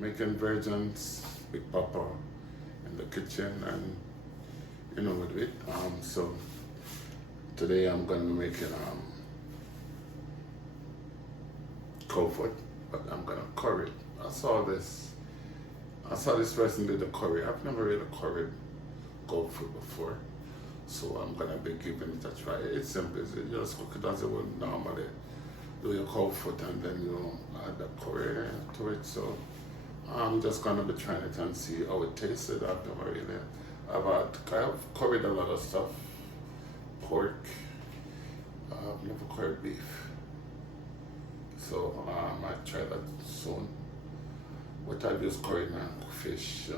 Jamaican Versions, Big Papa in the kitchen, and you know with it. So today I'm gonna be making cold foot, but I'm gonna curry it. I saw this person do the curry. I've never really curried cold foot before, so I'm gonna be giving it a try. It's simple. You just cook it as you would normally do your cold foot, and then you add the curry to it. So I'm just gonna be trying it and see how it tasted. I've curried a lot of stuff, pork. I've never curried beef, so I might try that soon. What I've used curry now: fish,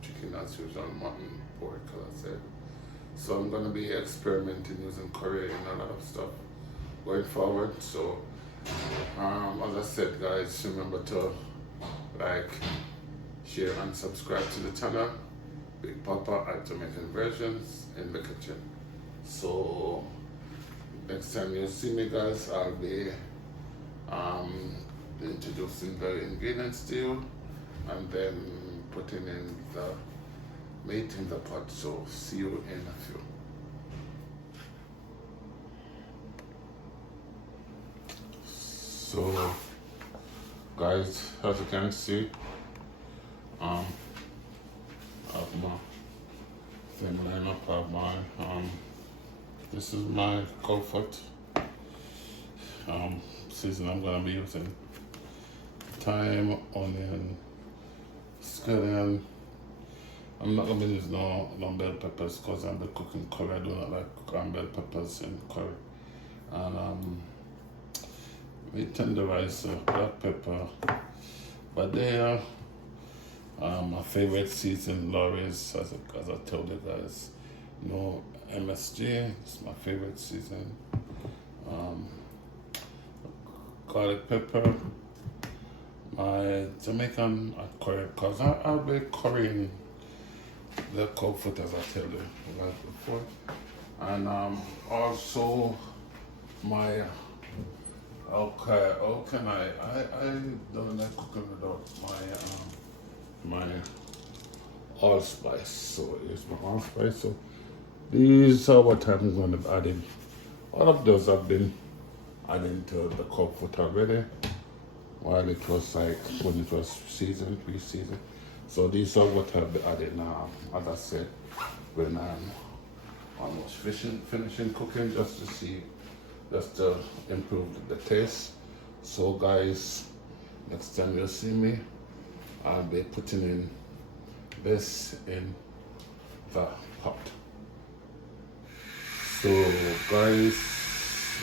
chicken as usual, mutton, pork, as I said. So I'm gonna be experimenting using curry and a lot of stuff going forward. So as I said, guys, remember to like, share and subscribe to the channel. Big Papa at Jamaican Versions in the kitchen. So next time you see me, guys, I'll be introducing the ingredients to you and then putting in the meat in the pot. So see you in a few. So guys, as you can see, I have my same lineup of my this is my cold foot. Season I'm gonna be using thyme, onion, scallion. I'm not gonna be using no bell peppers because I'm cooking curry. I do not like bell peppers in curry. And we tenderize black pepper, but they are my favorite season. Lorry's, as I told you guys, MSG. It's my favorite season. Garlic pepper. My Jamaican curry, because I'll be currying the cold foot, as I told you guys before, and also my. Okay, I don't like cooking without my allspice. So here's my allspice. So these are what I'm going to be adding. All of those I've been adding to the cold foot already, while it was when it was seasoned, pre-seasoned. So these are what I'll be adding now. As I said, when I'm almost finishing cooking, just to improve the taste. So guys, next time you see me, I'll be putting in this in the pot. So guys,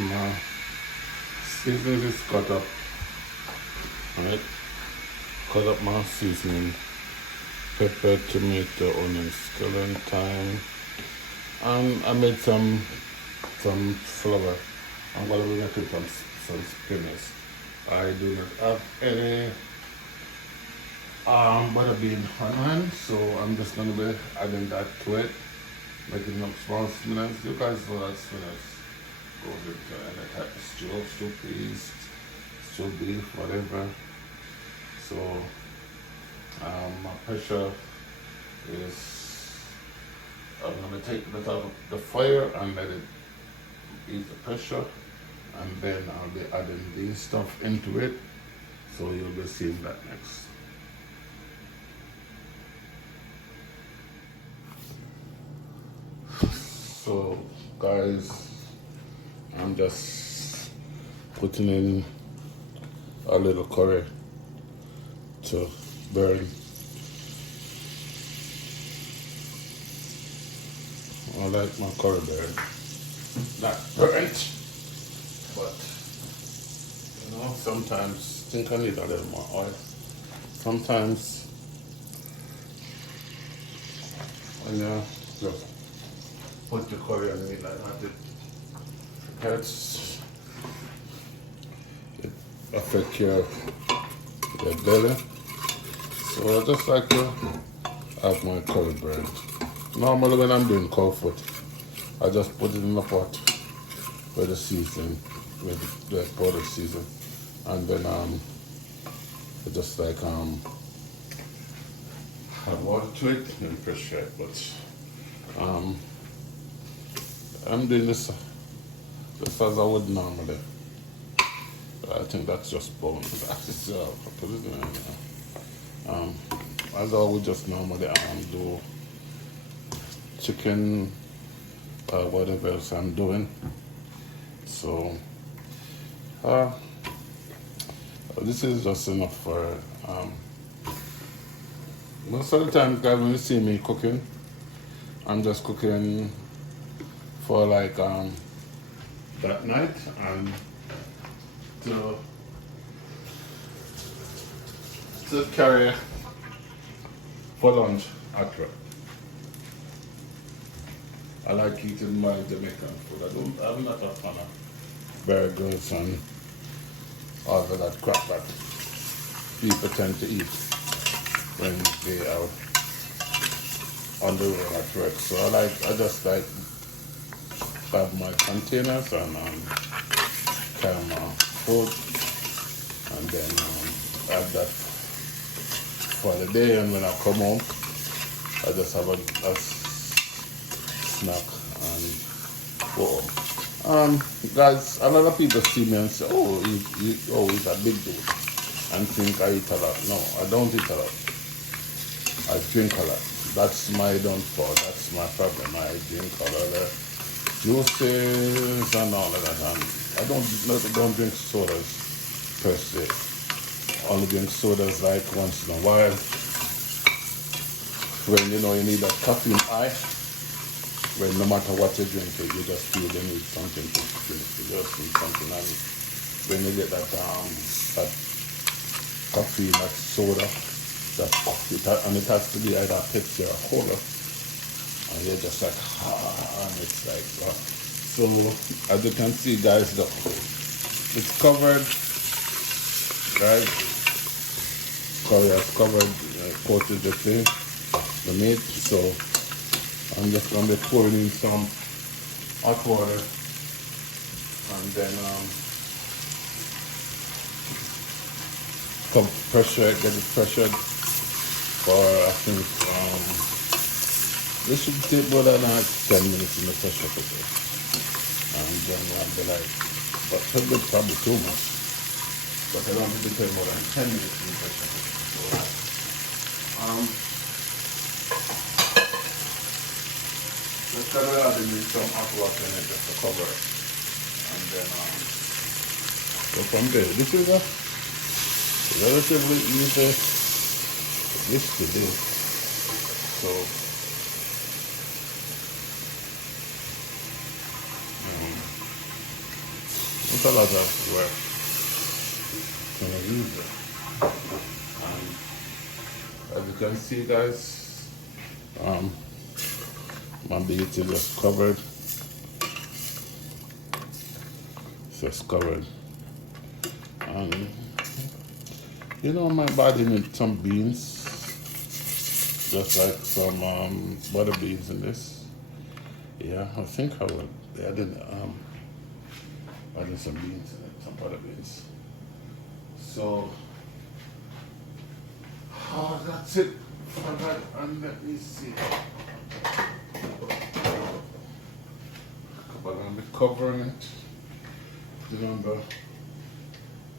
my seasoning is cut up. Right? Cut up my seasoning. Pepper, tomato, onion, scallion, thyme. And I made some flour. I'm going to be making some spinners. I do not have any butter bean on hand, so I'm just going to be adding that to it, making some small spinners. You guys know that spinners goes into any type of stew peas, stew beef, whatever. So my pressure is, I'm going to take it out of the fire and let it ease the pressure. And then I'll be adding this stuff into it, so you'll be seeing that next. So guys, I'm just putting in a little curry to burn. I like my curry burn, not burnt. But sometimes I think I need a little more oil. Sometimes when you just put the curry on meat like that, it affects your belly. So I just like to have my curry burnt. Normally when I'm doing cold foot, I just put it in the pot with the season, with the powder season, and then I just like add water to it and pressure it. But I'm doing this just as I would normally. I think that's just bone. So I put it in there. As I would just normally do chicken or whatever else I'm doing. So this is just enough for most of the time, guys, when you see me cooking, I'm just cooking for like that night and to carry for lunch at work. I like eating my Jamaican food. I'm not a fan of burgers and all of that crap that people tend to eat when they are on the road at work. So I just like have my containers and carry my food, and then have that for the day. And when I come home, I just have a snack and go home. Guys, a lot of people see me and say, "Oh, he's a big dude," and think I eat a lot. No, I don't eat a lot. I drink a lot. That's my downfall. That's my problem. I drink a lot of juices and all of that. And I don't drink sodas per se. Only drink sodas like once in a while. When you know you need that caffeine high. When no matter what you drink, you just feel you need something to drink. You just need something. And when you get that coffee, that soda, that coffee, and it has to be either Pepsi or Cola, and you're just like, and it's like, so as you can see, guys, look, it's covered, guys. Curry has covered, coated the thing, the meat. So I'm just gonna be pouring in some hot water, and then get it pressured for, I think, this should take more than 10 minutes in the pressure cooker. And then I'll be like, but probably too much. But I don't think it take more than 10 minutes in the pressure cooker. So, just gonna add in some hot water in it just to cover it. And then go from there. This is a relatively easy dish to do. So it's a lot of work when I use it. And as you can see, guys, my meat is just covered. It's just covered. And you know, my body needs some beans, just like some butter beans in this. Yeah, I think I would add in some beans in it, some butter beans. So, that's it for that. And let me see. I'm gonna be covering it. Put it on the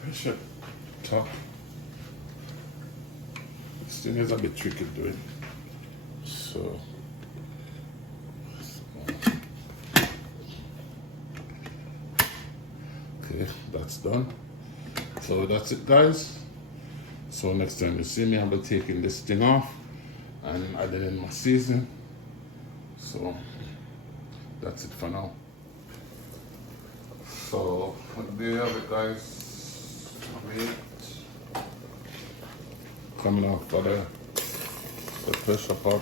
pressure top. This thing is a bit tricky to do it. So okay, that's done. So that's it, guys. So next time you see me, I'll be taking this thing off and adding in my seasoning. So that's it for now. So there you have it, guys. Meat coming off for the pressure pot.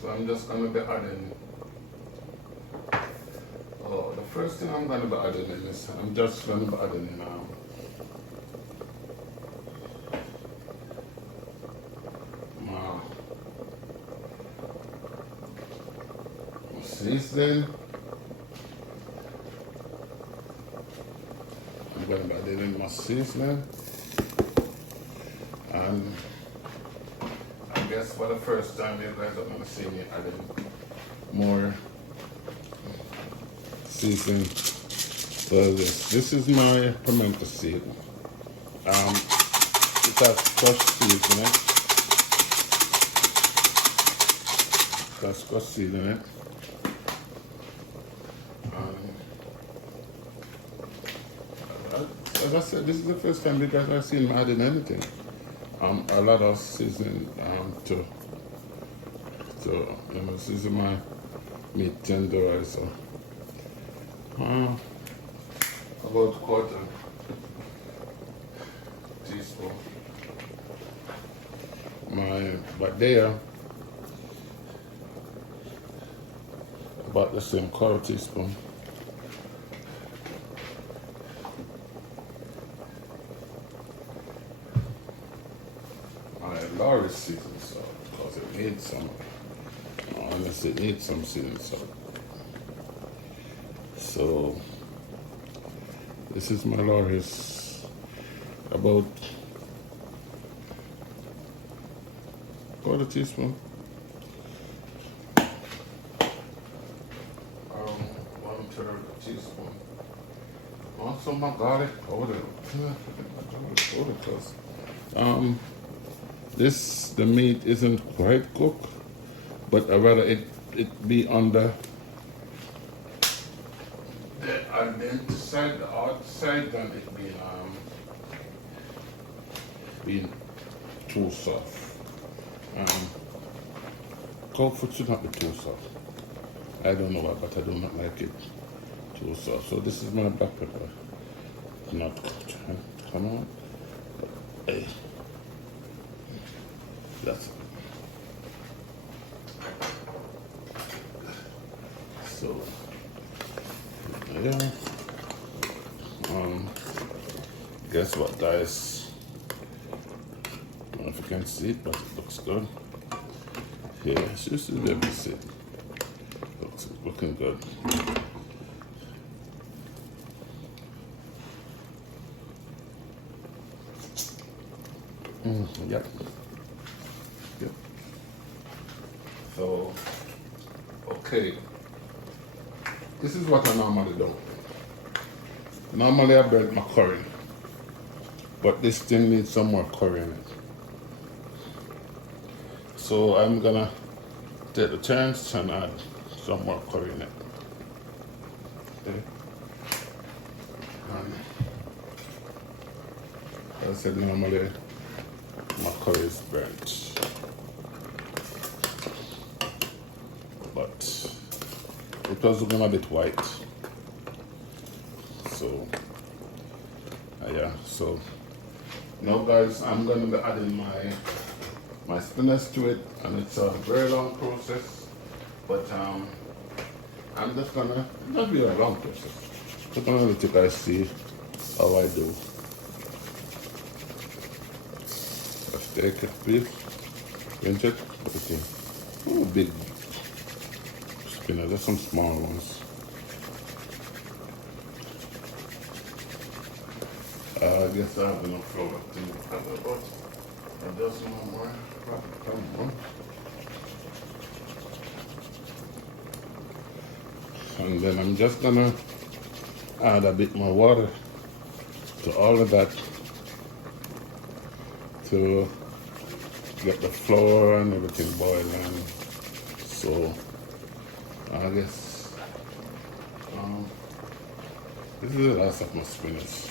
So I'm just gonna be adding. Oh, the first thing I'm gonna be adding in is I'm just gonna be adding in my seasoning. going to add in my seasoning. And I guess for the first time you guys are going to see me adding more seasoning. So this is my pimento seed. It has crushed seeds in it. It has crushed seed in it. As I said, this is the first time you guys have seen me adding anything. A lot of seasoning to season my meat tenderizer. So about quarter teaspoon. But there about the same quarter teaspoon. Large seasoned salt because it needs some. Honestly, it needs some seasoned salt. So this is my large, about quarter teaspoon. 1/3 teaspoon. Also my garlic powder. The meat isn't quite cooked, but I'd rather it be on the inside, the outside, than it being too soft. Cold food should not be too soft. I don't know why, but I do not like it too soft. So this is my black pepper. Not cooked. Come on. Hey. That's it. So yeah. Guess what, guys? I don't know if you can see it, but it looks good. Yeah, you should be able to see it. Looking good. Yep. Yep. So, okay. This is what I normally do. Normally I blend my curry, but this thing needs some more curry in it. So I'm gonna take the chance and add some more curry in it. Okay. As I said, normally my curry is burnt, but it was looking a bit white. So yeah, so now guys, I'm gonna be adding my spinach to it, and it's a very long process, but I'm just gonna, not be a long process, just gonna let you guys see how I do. Let's take it, please, pinch it, okay. Oh, big spinach, there's some small ones. I guess I have enough flour to have about a dozen or more. Come on. And then I'm just gonna add a bit more water to all of that to get the flour and everything boiling. So I guess this is the last of my spinach.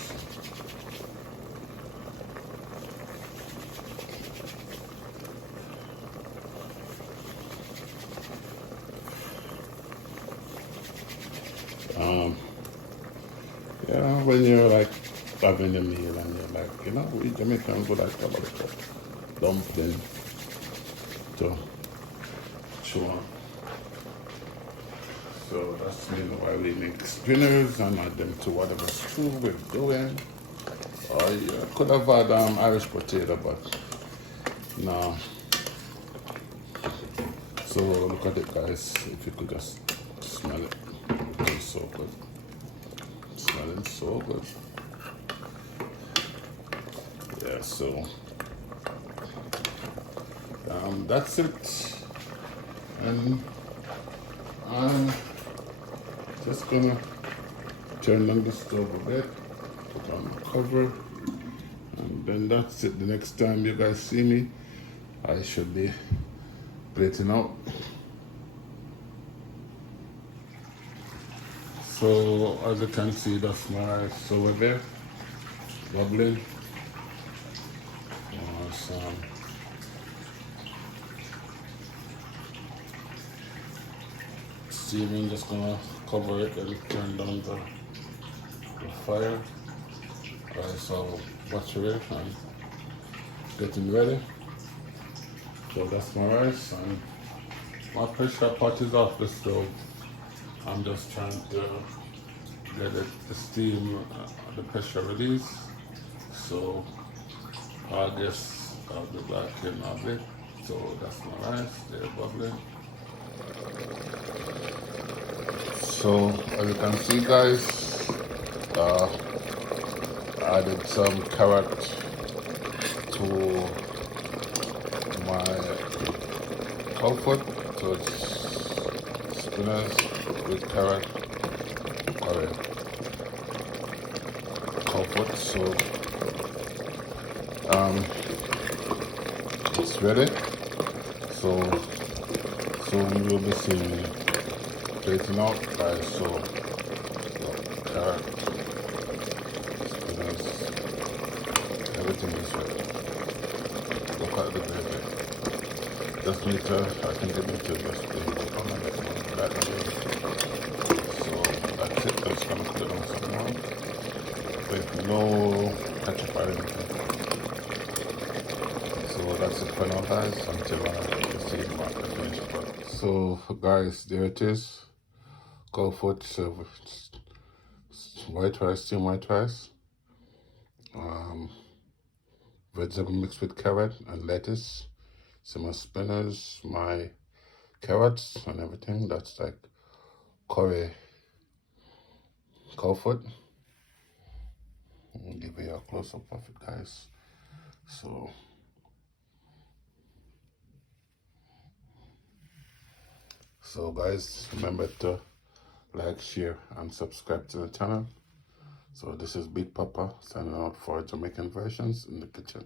Yeah, when you're like having a meal and you're like, you know, we Jamaicans would like to have a dumpling to chew on. So that's why we make spinners and add them to whatever stew we're doing. Or you could have had Irish potato, but no. So look at it, guys. If you could just smell it, it's so good. Smelling so good. So that's it, and I'm just gonna turn on the stove a bit, put on the cover, and then that's it. The next time you guys see me, I should be plating out. So as you can see, that's my rice over there, bubbling. Some steaming, just gonna cover it and turn down the fire. Alright, so butter it and getting ready. So that's my rice, and my pressure pot is off the stove. I'm just trying to get the steam, the pressure release. So I guess I'll be back in a bit. So that's my rice, they're bubbling. So as you can see, guys, I added some carrot to my comfort. So it's spinach with carrot curry comfort. So it's ready. So soon you'll be seeing me plating out, guys. So carrot, spinach, everything is ready. Look at the gravy. Just need to, I think the meat is just being on that way. So that's it. I'm just gonna put it on some more with no ketchup or anything. So that's it for now, guys, until you see the finished product. So guys, there it is. Comfort serve white rice, steamed white rice, vegetable mixed with carrot and lettuce, some spinach, my carrots and everything. That's like curry comfort. I'll give you a close up of it, guys. So guys, remember to like, share and subscribe to the channel. So this is Big Papa signing out for Jamaican Versions in the kitchen.